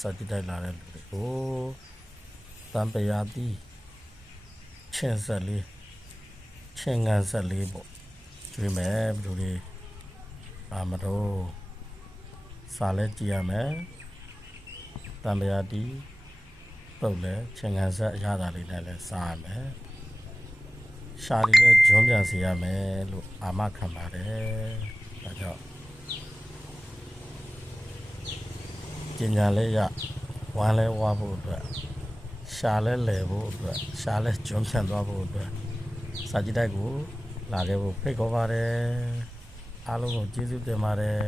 စာကြည့်တိုက်လာတဲ့လူတွေကိုတံပရာတိချင်ဆက်လေးချင်ငံဆက်လေးပေါ့ကျွေးမယ်ဘယ်လိုလဲပါမတော့စာလဲကြည့်ရမယ်တံပရာတိပုတ်လဲချင်ငံဆက်ရတာလေးနဲ့လဲစားရမယ်ရှာတွေလည်းဂျွန်းပြန်စေရမယ်လို့အာမခံပါတယ်ဒါကြောင့်ကျင်ညာလဲရဝမ်းလဲဝါဖို့အတွက်ရှာလဲလဲဖို့အတွက်ရှာလဲဂျွန်းပြန်သွားဖို့အတွက်စာကြည့်တိုက်ကိုလာခဲ့ဖို့ဖိတ်ခေါ်ပါတယ်အားလုံးကိုကျေးဇူးတင်ပါတယ်